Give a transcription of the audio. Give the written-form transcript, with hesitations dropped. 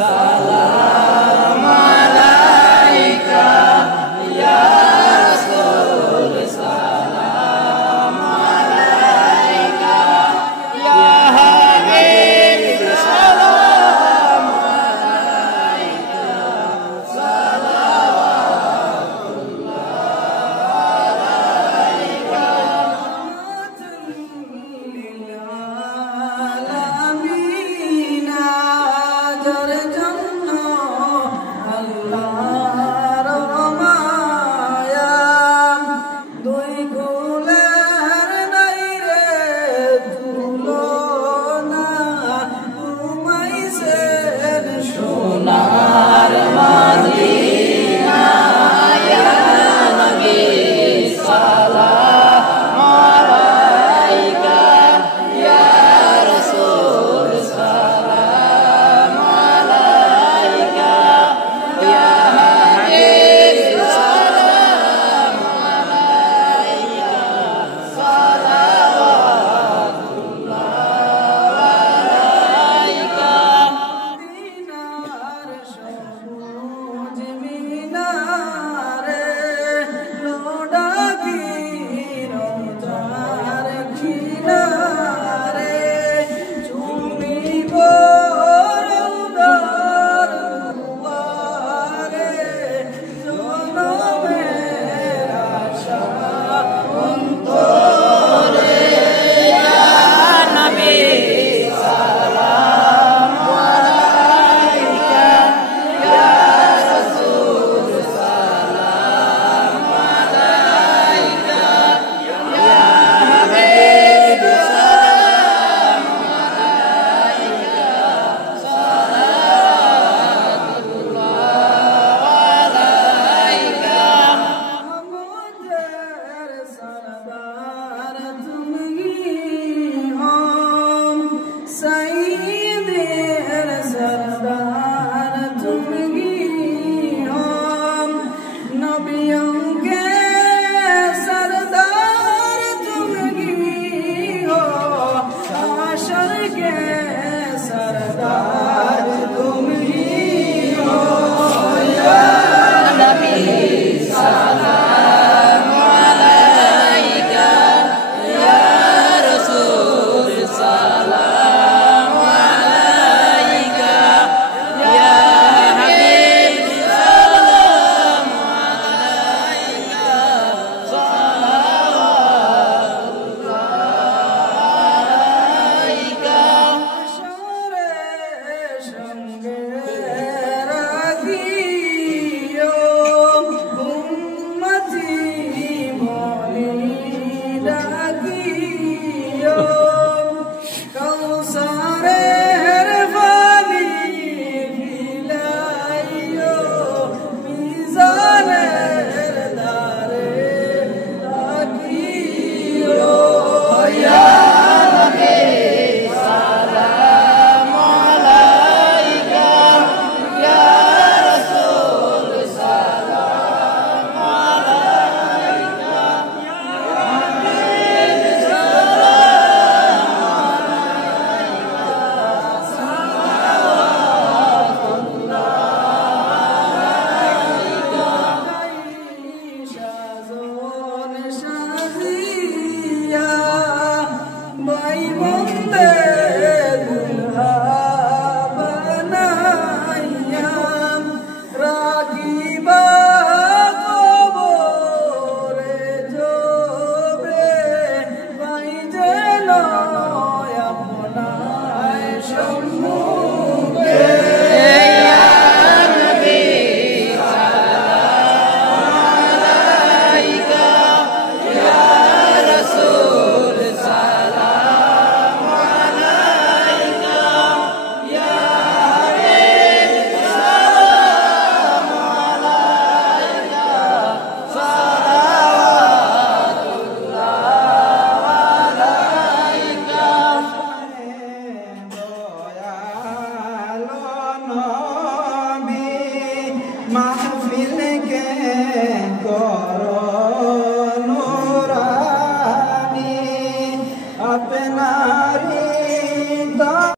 সালাম আলাইকা ইয়া রাসূল সালাম আলাইকা ইয়া হাবিব সালাম আলাইকা সালাওয়াতুল্লাহ আলাইকা লিল আলামিন আজর জন্য আল্লাহর মায়া দুই কুলের নাই রে তুলনা ঘুমাইছেন সোনার মদিনা ইয়া নবী সালাম আলাইকা ইয়া রাসূল সালাম আলাইকা ইয়া হাবিব সালাম আলাইকা সালাওয়াতুল্লাহ আলাইকা দিনার সবুজ মিনারে লোডাকি রোজার কিনারে চুমিব রৌদার দুয়ারে জনমের আশা অন্তরে ইয়া নবী সালাম আলাইকা ইয়া রাসূল সালাম আলাইকা ইয়া হাবিব সালাম আলাইকা সালাওয়াতুল্লাহ আলাইকা মোদের সরদার তুমি হম সাইদের সরদার তুমি হম নবিयों के सरदार তুমি हो हाशर के सरदार তুমি हो या নবী সালাম আলাইকা ইয়া রাসূল সালাম আলাইকা ইয়া হাবিব সালাম আলাইকা সালাওয়াতুল্লাহ আলাইকা সরে সঙ্গে